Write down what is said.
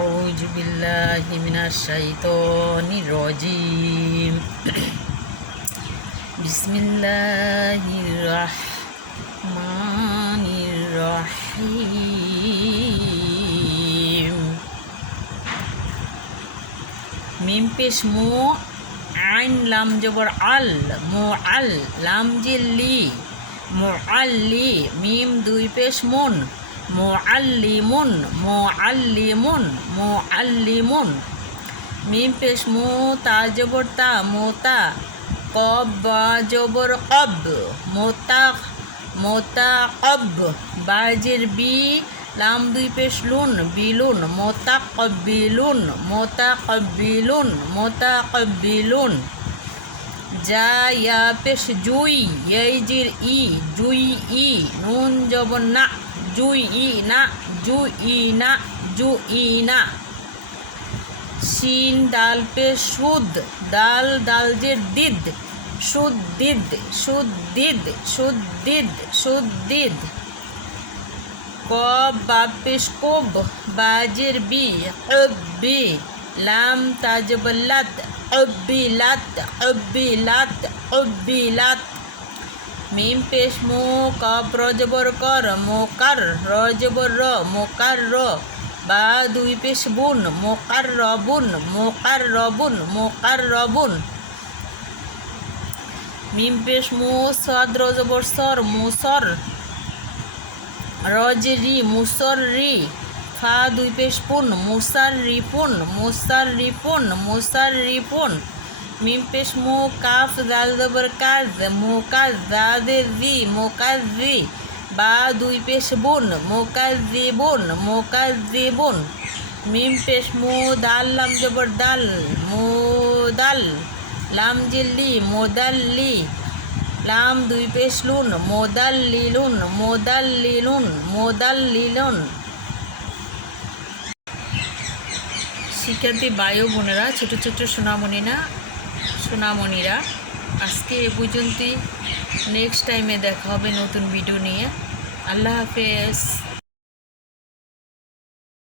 أعوذ بالله من الشيطان الرجيم بسم الله الرحمن الرحيم মিম পেশ মু আইন লাম জবর আল মুআল লাম জিল লি মুআল্লি মিম দুই পেশ মুন মুআল্লিমুন মুআল্লিমুন মুআল্লিমুন মিম পেশ মু তা জবর তা মোতা কব বা জবর কব মোতা মোতাকব বাজির বি লাম দুই পেশ লুন বিলুন মোতাকবিলুন মোতাকবিলুন মোতাকবিলুন যা ইয়া পেশ জুই ইয়াজির ই জুই ই নুন জবর না জুই ই না জুই ই না জুই ই না শিন দাল পেশ সুদ দাল দালজের দিদ সুদ্দিদ সুদ্দিদ সুদ্দিদ সুদ্দিদ কব বা পেশ কোব বাজের বি হব্বি লাম তাজবল্লাত হব্বিলাত হব্বিলাত হব্বিলাত মিম পেশ মু কব রজবর কর মোকার রজবর র মোকার র বা দুই পেশ বুন মোকার রবুন মোকার রবুন মোকার রবুন মিম পেশ মু সাদ রজবর সর মুসর রজরি মুসর রি ফা দুই পেশ পুন মুসার রিপুন মুসার রিপুন মুসার রিপুন মিম পেশ মু কাফ জাল জবর কাজ মুকাজ জাদের জি মুকাজি বা দুই পেশ বুন মুকাজিবুন মুকাজিবুন মিম পেশ মু দাল লাম জবর দাল মুদাল লাম জিল্লি মোদাল্লি লাম দুই পেশ লুন মোদাল্লিলুন মোদাল্লিলুন মোদাল্লিলুন শিক্ষার্থী বায়ু বোনেরা ছোটো ছোটো সোনামণিরা আজকে এ পর্যন্তই নেক্সট টাইমে দেখা হবে নতুন ভিডিও নিয়ে আল্লাহ হাফেজ।